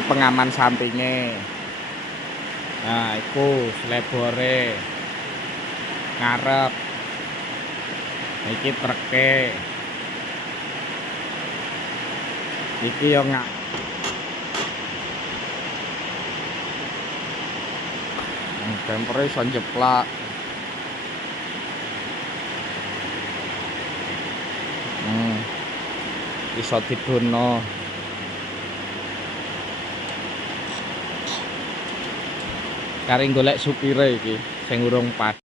Iki pengaman sampinge. Nah, iku slebore ngarep. Iki treke. Iki yo bempere iso njeplak. Iso didono. Kari golek supire iki sing urung pas.